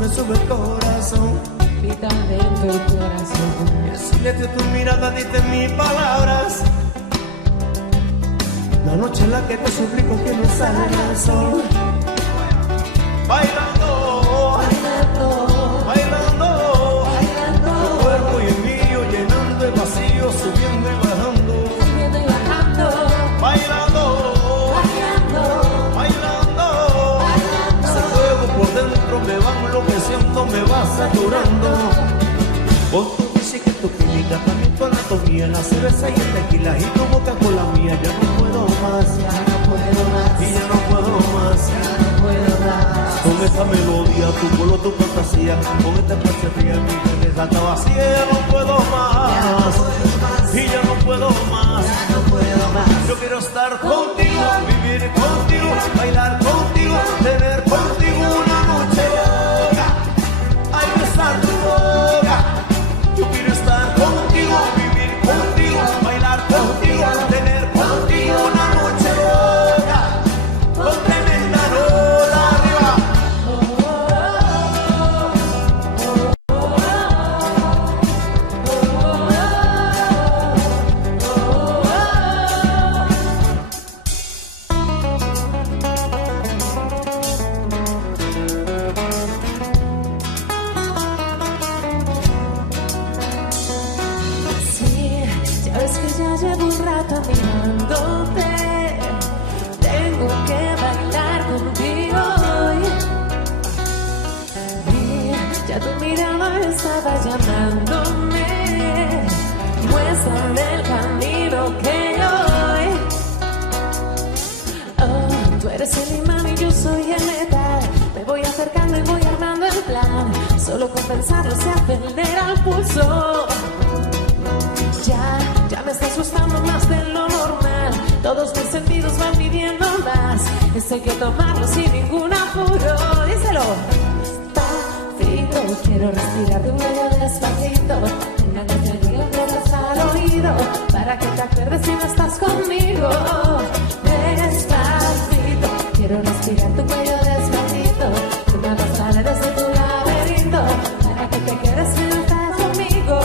me sube el corazón. Grita dentro el corazón. Y el silencio de tu mirada dice mis palabras. La noche en la que te suplico que no salga el sol. Bailando, Bailando, bailando, bailando, tu cuerpo y el mío llenando el vacío, subiendo y bajando. subiendo y bajando, Bailando, bailando, bailando, ese fuego por dentro me va enloqueciendo, me va saturando. Con tu física y tu química, también tu anatomía, la cerveza y el tequila y tu boca con la mía, ya no puedo más, ya no puedo más, y ya no puedo más. ya no puedo más. Con esta melodía, tu vuelo, tu fantasía, con esta noche fría, mi cabeza está vacía, ya no puedo más, y ya no puedo más, Ya no puedo más. yo quiero estar contigo, vivir contigo, bailar contigo, tener contigo una noche loca, ay, besar tu boca, yo quiero estar contigo, vivir contigo, bailar contigo, tener contigo una noche loca, con tremenda rola arriba. Sí, ya ves que ya llevo un rato mirándote. Tengo que bailar contigo hoy. Y ya tu mirada estaba llamándome. Muéstrame el camino que yo voy. Oh, tú eres el imán y yo soy el metal. Me voy acercando y voy armando el plan. Solo con pensarlo se acelera el pulso. Ya me está asustando más de lo normal. Todos mis sentidos van pidiendo más. Esto hay que tomarlo sin ningún apuro. Díselo. Despacito, quiero respirar de un medio despacito. Una vez te digo que estás al oído, para que te acuerdes si no estás conmigo. Despacito, quiero respirar tu cuello despacito. Una las paredes de tu laberinto, para que te quedes si no estás conmigo.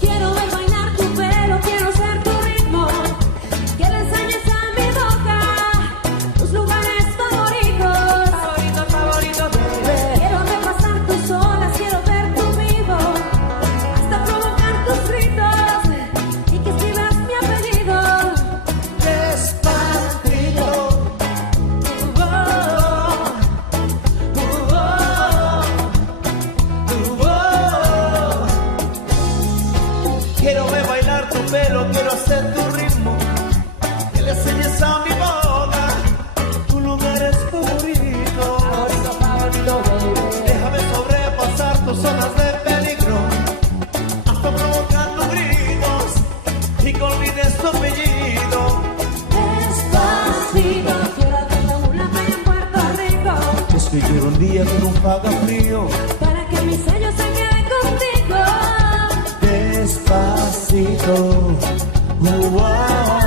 Quiero ver bailar tu pelo, quiero ser tu ritmo. Que le enseñes a mi boca tus lugares favoritos. Favorito, favorito, baby. Quiero repasar tus olas, quiero ver tu vivo. Hasta provocar tus gritos y que escribas mi apellido. Despacito, quiero ver bailar tu pelo, quiero hacer tu ritmo, que le enseñes a mi boca tu lugar es favorito. Favorito, favorito, baby. Déjame sobrepasar tus zonas de peligro, hasta provocando gritos y que olvides tu apellido. Despacito, quiero hacerte una playa en Puerto Rico. Es que quiero un día que nunca haga frío. Para que mis sueños se queden contigo. Despacito, wow.